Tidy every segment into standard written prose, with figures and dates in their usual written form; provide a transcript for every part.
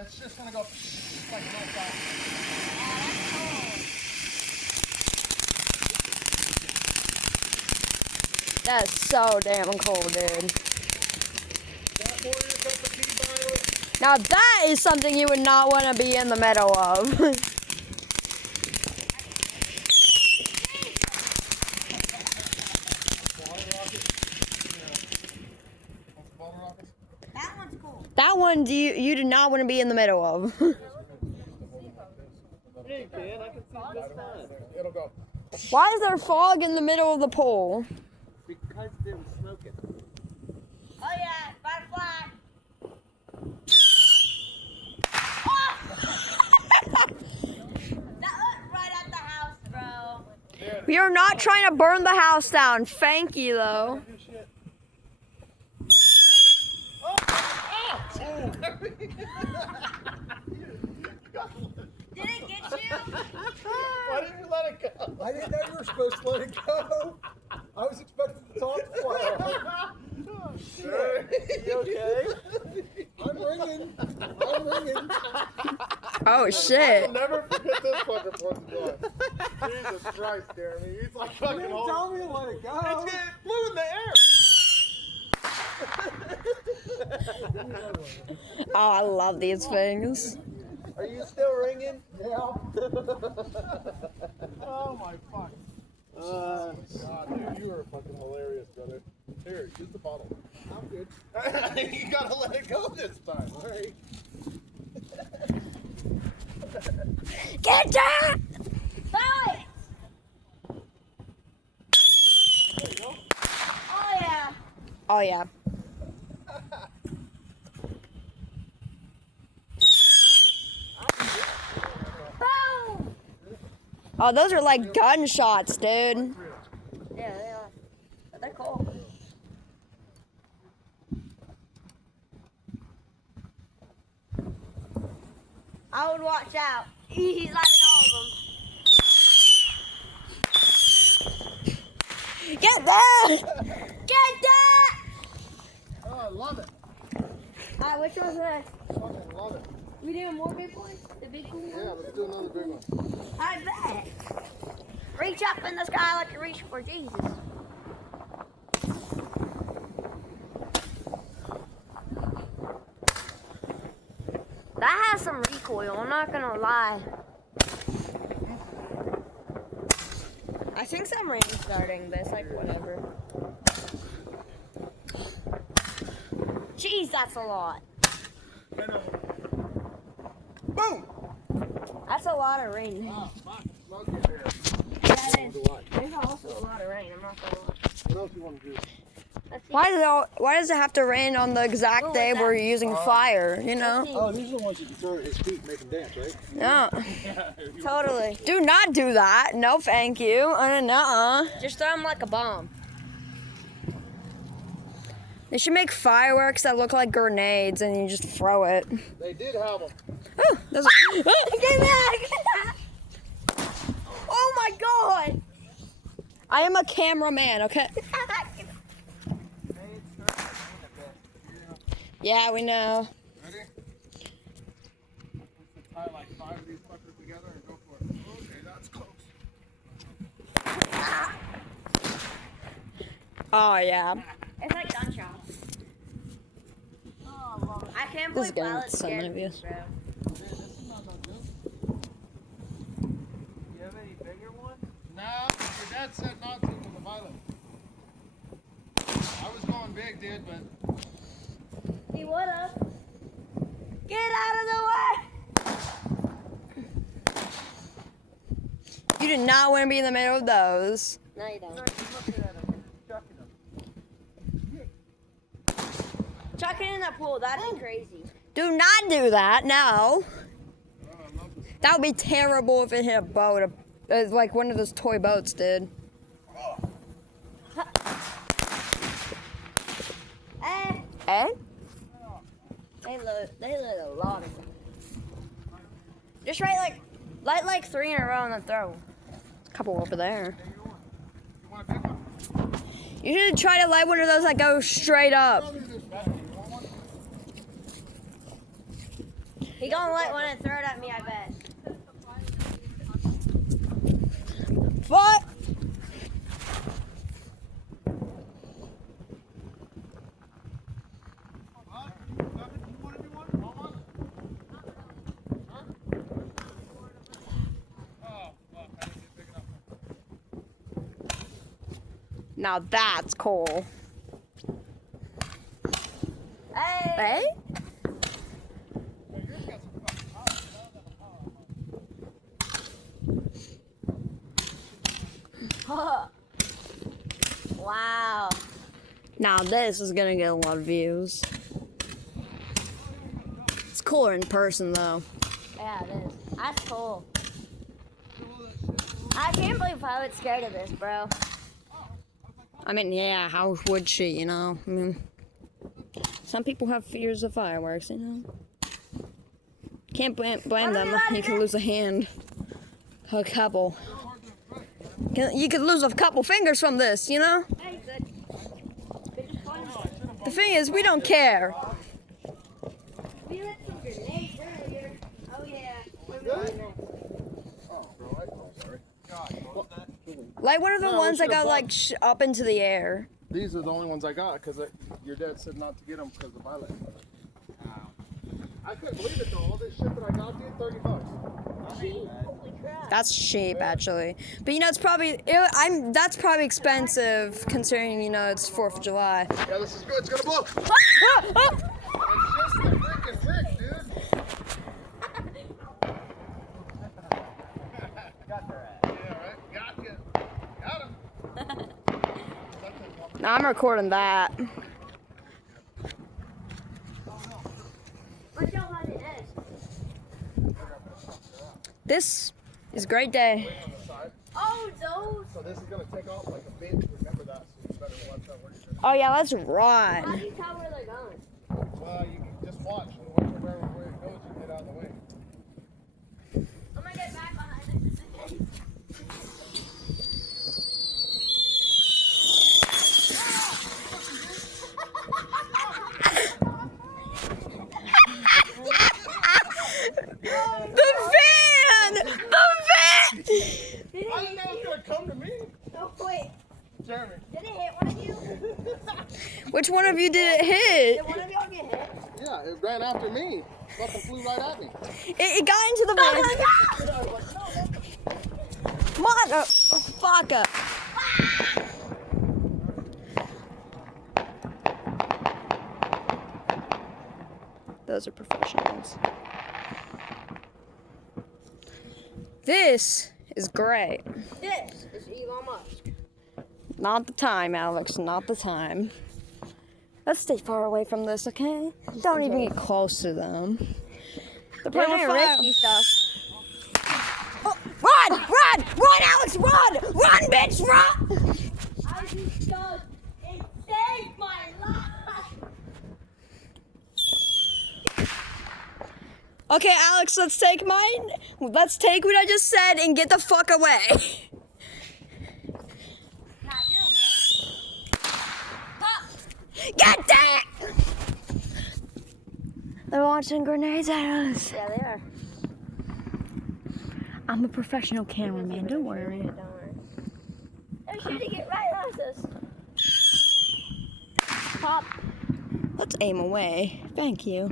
That's just gonna go like a little fast. That's so damn cool, dude. Now that is something you would not want to be in the middle of. That one's cool. That one you do not want to be in the middle of. Hey, man, I can see this time. It'll go. Why is there fog in the middle of the pool? Because they were smoking. Oh yeah, butterfly. That looked right at the house, bro. We are not trying to burn the house down. Thank you, though. Did it get you? Why didn't you let it go? I didn't know you were supposed to let it go. I was expecting the top to fly off. Oh, shit. You okay? I'm ringing. Oh, shit. I'll never forget this fucking 4th of July. Jesus Christ, Jeremy. He's like fucking old. Tell me to let it go. It's getting flew in the air. Oh, I love these things. Are you still ringing? Yeah. Oh my fuck. God, dude, you are fucking hilarious, brother. Here, use the bottle. I'm good. You gotta let it go this time. All right. Get down! Bye. Oh yeah. Oh, yeah. Boom. Oh, those are like gunshots, dude. Yeah, they are. But they're cool. I would watch out. He's lighting all of them. Get that! Get that! Oh, I love it. Alright, which one's next? Fucking love it. We doing more big ones? The big cool ones? Yeah, let's do another big one. I bet. Reach up in the sky like you reach for Jesus. That has some recoil, I'm not gonna lie. I think some rain's starting, but it's like whatever. Jeez, that's a lot. Boom! That's a lot of rain. Oh, fuck. Smoke in there. Yeah, it is. What There's also a lot of rain, I'm not gonna lie. else you want to do? Let's see. Why does it have to rain on the exact day we're using fire, you know? Oh, these are the ones you can throw at his feet and make him dance, right? Yeah. Totally. Do not do that. No, thank you. Nuh-uh. Just throw them like a bomb. They should make fireworks that look like grenades and you just throw it. They did have them. Oh, those are... Get back! Oh my god! I am a cameraman, okay? Yeah, we know. Ready? Let's tie like 5 of these fuckers together and go for it. Okay, that's close. Oh, yeah. It's like gunshots. Oh, I love it. I can't This is believe getting Violet so many scared me, views. bro. This is not that good. You have any bigger ones? No, your dad said not to for the violet. I was going big, dude, but He would've. Get out of the way! You do not want to be in the middle of those. No, you don't. Chuck it in the pool. That'd be crazy. Do not do that, no. That would be terrible if it hit a boat, like one of those toy boats did. Eh? Eh? They look a lot of them. Just light like 3 in a row and then throw. A couple over there. you want a big one? You should try to light one of those that go straight up. He gonna light one and throw it at me, I bet. What? Now that's cool. Hey! Hey? Wow. Now this is gonna get a lot of views. It's cooler in person though. Yeah, it is. That's cool. I can't believe I was scared of this, bro. I mean, yeah, how would she, you know? I mean, some people have fears of fireworks, you know? Can't blame them. You could lose a hand. A couple. You could lose a couple fingers from this, you know? Hey, good. Good fun. The thing is, we don't care. We lit some grenades earlier. Oh, yeah. Oh, bro, I'm sorry. Like, what are the No, ones we that got, should've like, up into the air? These are the only ones I got because your dad said not to get them because of Violet. I couldn't believe it though. All this shit that I got, dude, $30. Holy crap. That's cheap, actually. But, you know, it's probably, that's probably expensive considering, you know, it's 4th of July. Yeah, this is good. It's gonna blow. It's Ah! just a freaking brick, dude. Yeah, right. Got you. Got him. No, I'm recording that. Watch out on the edge. This is a great day. On the side. Oh, those. So this is gonna take off like a bit. Remember that. So you better watch out where you're Oh, yeah, let's How run. do you tell where they're going? going. Well, you can just watch. And wherever it goes, you get out of the way. I'm gonna get back behind it. The van! The van! Did it I didn't know it was gonna come to me. No, wait. Jeremy. Did it hit one of you? Which one of you did it hit? Did one of y'all get hit? Yeah, it ran after me. Fucking flew right at me. It got into the van. And I was like, no. Motherfucker. Those are professionals. This is great. This is Elon Musk. Not the time, Alex. Not the time. Let's stay far away from this, okay? Don't even get close to them. They're They're playing doing fire. risky stuff. Oh, run! Run! Run, Alex! Run! Run, bitch! Run! I just done. It saved my life. Okay, Alex, let's take mine. Let's take what I just said and get the fuck away. Not you. Pop. Get that! They're launching grenades at us. Yeah, they are. I'm a professional cameraman, don't worry. Don't worry. They're shooting it right at us. Pop. Let's aim away. Thank you.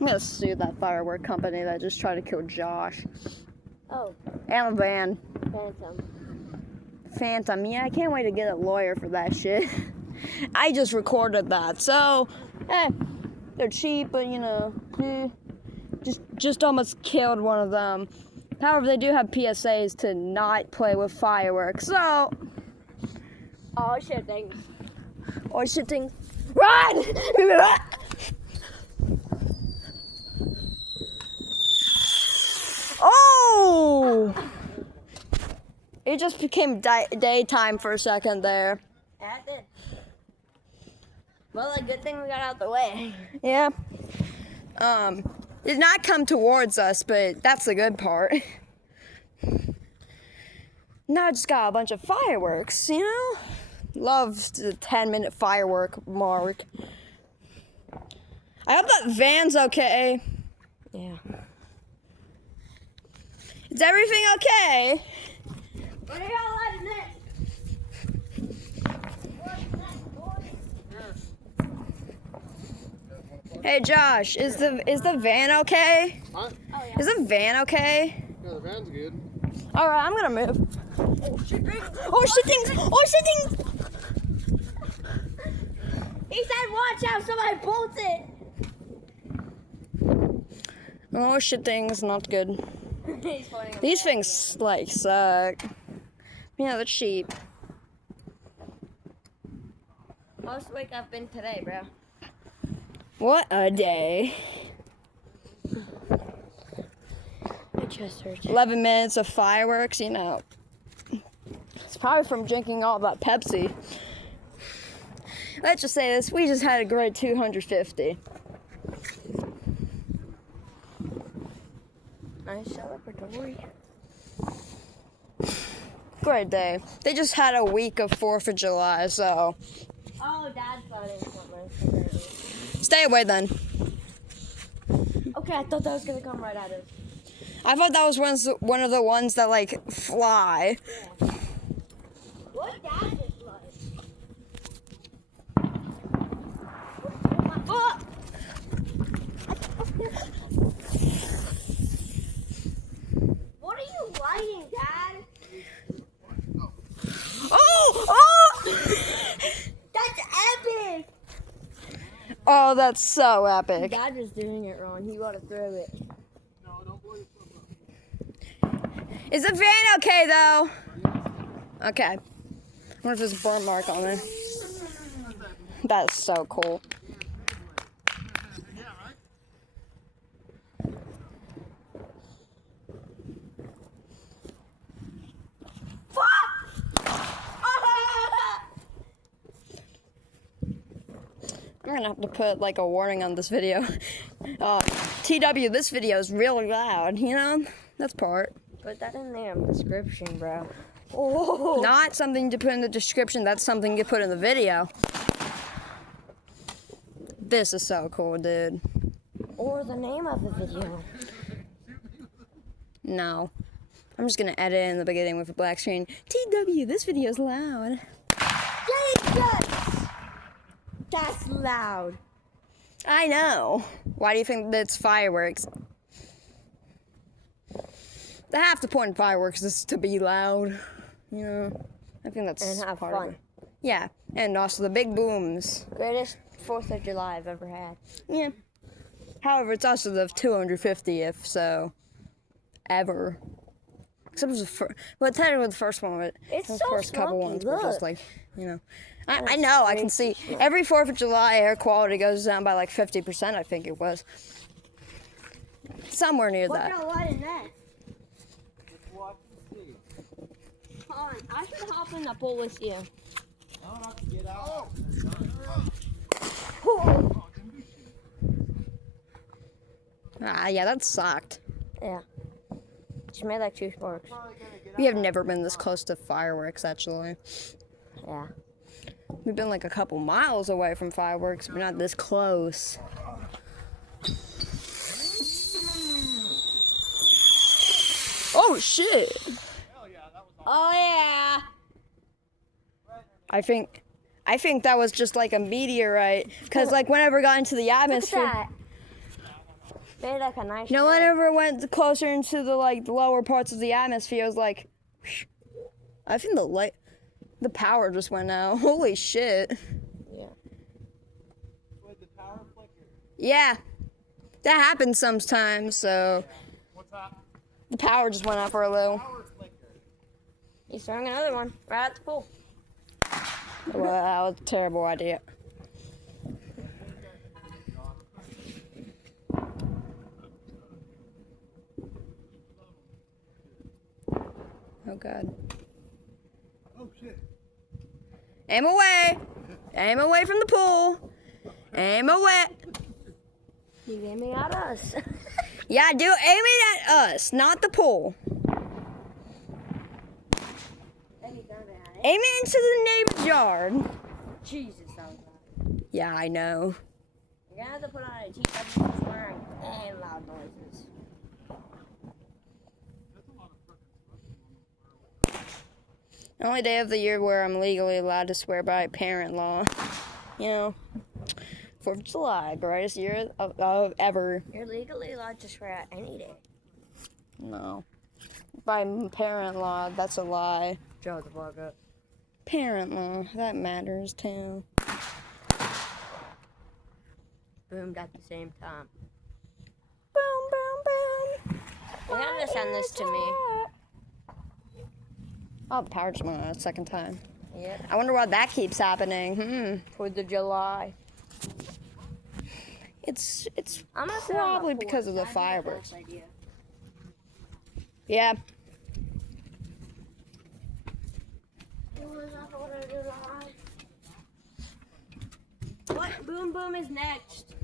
I'm gonna sue that firework company that just tried to kill Josh. Oh, And the van. Phantom. Phantom. Yeah, I can't wait to get a lawyer for that shit. I just recorded that, so they're cheap, but you know, just almost killed one of them. However, they do have PSAs to not play with fireworks, so Oh, shit, things. or shooting. Run! Oh! It just became daytime for a second there. Yeah, it did. Well, a good thing we got out the way. Yeah. Did not come towards us, but that's the good part. Now I just got a bunch of fireworks, you know? Love the 10-minute firework mark. I hope that van's okay. Yeah. Is everything okay? What are y'all letting in? Hey Josh, is the van okay? Huh? Oh, yeah. Is the van okay? Yeah, the van's good. All right, I'm gonna move. Oh shit things! Oh shit things! Oh shit things! He said, watch out, somebody bolted. Oh shit things! Not good. He's pointing These things like suck. Yeah, that's cheap. Most week I've been today, bro. What a day! My chest hurts. 11 minutes of fireworks. You know, it's probably from drinking all that Pepsi. Let's just say this: we just had a great 250. Nice celebratory. Great day. They just had a week of 4th of July, so Oh, Dad's voting for me. stay away then. Okay, I thought that was gonna come right at us. I thought that was one of the ones that like fly. What Dad is like? What are you lighting, Dad? Oh! Oh! That's epic! Oh, that's so epic. Dad was doing it wrong. He wanted to throw it. No, don't blow yourself up. Is the van okay though? Okay. I wonder if there's a burn mark on it. That's so cool. Yeah, right? I'm gonna have to put like a warning on this video. TW, this video is really loud, you know? That's part. Put that in the description, bro. Oh! Not something to put in the description, that's something you put in the video. This is so cool, dude. Or the name of the video. No. I'm just gonna edit in the beginning with a black screen. TW, this video is loud. Jesus! That's loud. I know. Why do you think that's fireworks? The half the point of fireworks is to be loud. You know? I think that's And have part of fun. it. Yeah. And also the big booms. Greatest 4th of July I've ever had. Yeah. However, it's also the 250th, so ever. Except it was the first. Well, technically the first one, but It's the so first couple smoky, ones were just look. like, you know. I know. I can see every 4th of July air quality goes down by like 50%. I think it was somewhere near What that. y'all lighting that? Just watch and see. Hold on, I should hop in the pool with you. No, not to get out. Yeah, that sucked. Yeah. She made like 2 sparks. We have never been this close to fireworks, actually. Yeah. We've been like a couple miles away from fireworks, but not this close. Oh shit! Oh yeah. I think that was just like a meteorite, cause like whenever it got into the Look at atmosphere, that. Made like a nice. you know, trail. whenever it went closer into the like the lower parts of the atmosphere, it was like, I think the power just went out. Holy shit! Yeah. With the power flicker. Yeah, that happens sometimes. So What's that? the power just went out for a little. Power flicker. He's throwing another one right at the pool. Well, that was a terrible idea. Oh god. Oh, shit. Aim away! Aim away from the pool! Aim away! He's aiming at us. Yeah, do aim it at us, not the pool. Then he turned it at it. Aim it into the neighbor's yard. Jesus, that was loud. Yeah, I know. You gonna have to put on a TW swearing and loud noises. The only day of the year where I'm legally allowed to swear by parent law. You know, 4th of July, brightest year of ever. You're legally allowed to swear at any day. No. By parent law, that's a lie. Shut the fuck up. Parent law, that matters too. Boomed at the same time. Boom, boom, boom. You're gonna send this to me. Oh, the power just went on a second time. Yep. I wonder why that keeps happening. 4th of July. It's I'm gonna sit on the probably because of the porch. fireworks. That's idea. Yeah. What boom boom is next?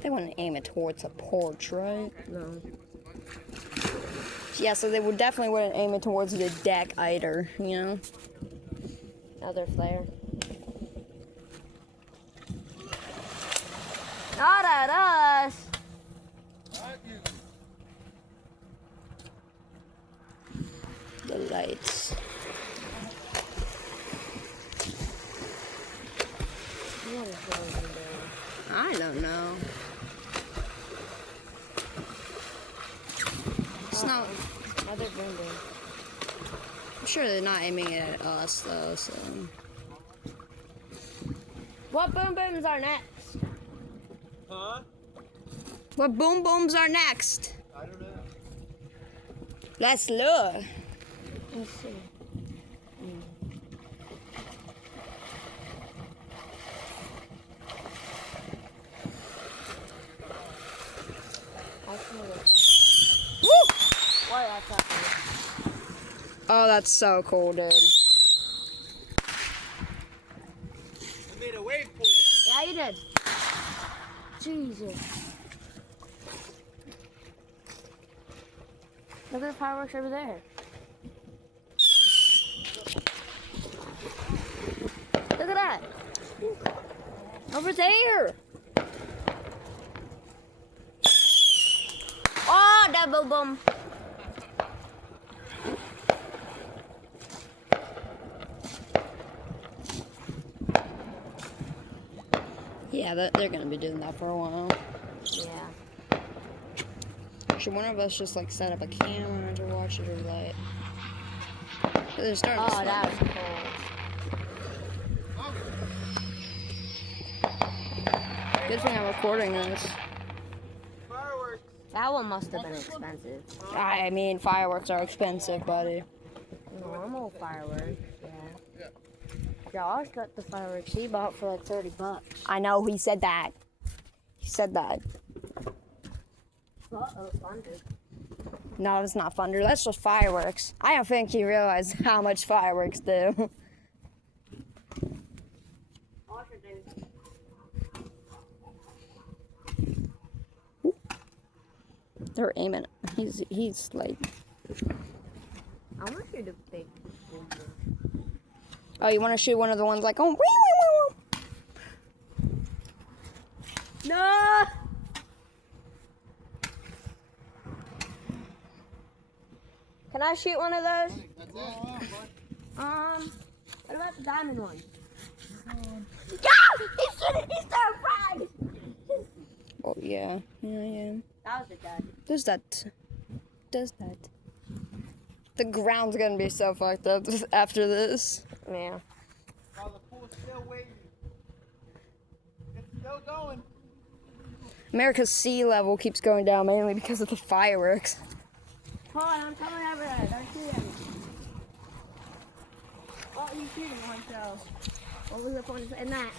They wouldn't aim it towards a porch, right? No. Yeah, so they would definitely wouldn't aim it towards the deck either, you know? Another flare. Not at us. The lights. I don't know. It's not. Another boom boom. I'm sure they're not aiming it at us though, so. What boom booms are next? Huh? What boom booms are next? I don't know. Let's look. Let's see. Woo! What that's happening? Oh, that's so cool, dude. I made a wave pool. Yeah, you did. Jesus. Look at the fireworks over there. Look at that. Over there. Oh, double boom. Yeah, they're gonna be doing that for a while. Yeah. Should one of us just like set up a camera to watch it or like? They're starting to Oh, slow that was down. cool. Good thing I'm recording this. Fireworks. That one must have been expensive. I mean, fireworks are expensive, buddy. Normal fireworks, yeah. Josh got the fireworks he bought for like $30. I know he said that. He said that. Uh-oh, thunder. No, it's not thunder. That's just fireworks. I don't think he realized how much fireworks do. They're aiming. He's like. I want you to big. Oh, you want to shoot one of the ones like, oh, wee, wee, wee, wee. No! Can I shoot one of those? What about the diamond one? Yeah! He's terrified! Oh, yeah. Yeah. That was a dud. Does that. The ground's gonna be so fucked up after this. Yeah. While the pool's still waiting. It's still going. America's sea level keeps going down mainly because of the fireworks. Hold on, I'm coming over there. Don't shoot him. Oh, you shooting one, so. What was the point in that?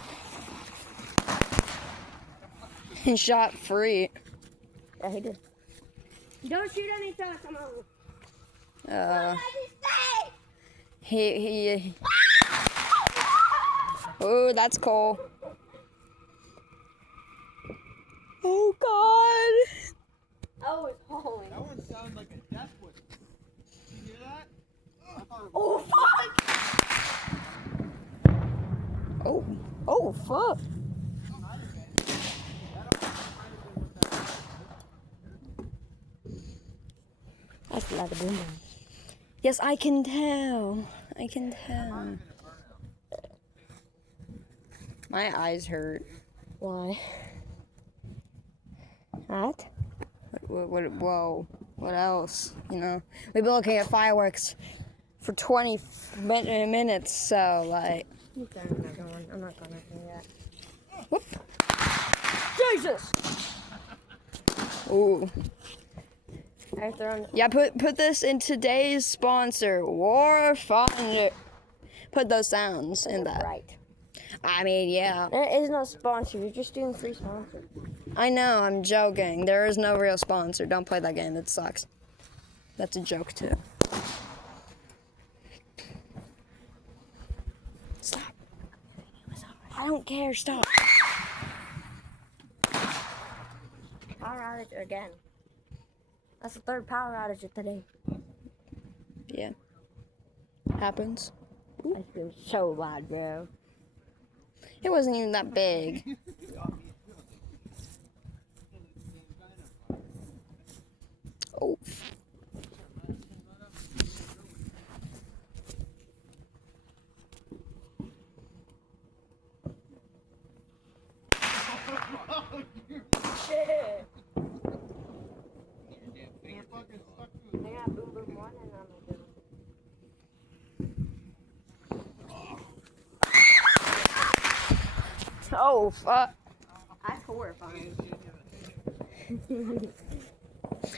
He shot free. Yeah, he did. Don't shoot any shots, come on. He. Oh, that's cool. Oh, God. Oh, it's hauling. That one sounds like a death whistle. Did you hear that? I thought it was Oh, fuck! Oh, fuck. That's a lot of boom booms. Yes, I can tell. I can tell. My eyes hurt. Why? What? Whoa. What else? You know, we've been looking at fireworks for 20 minutes, so like. Okay, I'm not gonna do that. Whoop. Jesus! Ooh. I thrown. Yeah, put this in today's sponsor, War Thunder. Put those sounds in that. Right. I mean, yeah. There is no sponsor. You're just doing free sponsor. I know, I'm joking. There is no real sponsor. Don't play that game. It sucks. That's a joke, too. Stop. I don't care. Stop. Power outage again. That's the third power outage of today. Yeah. Happens. It's been so loud, bro. It wasn't even that big. Oh. I got boom boom one and I'm gonna Oh, fuck. That's horrifying.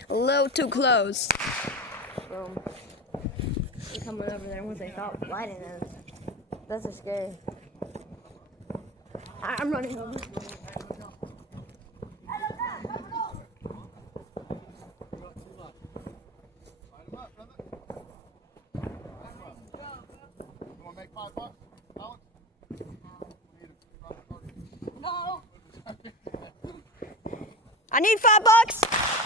A little too close. Boom. I'm coming over there once they stop lighting us. That's just scary. I'm running over. Light 'em up, brother. You want to make $5, Alex? No. I need $5.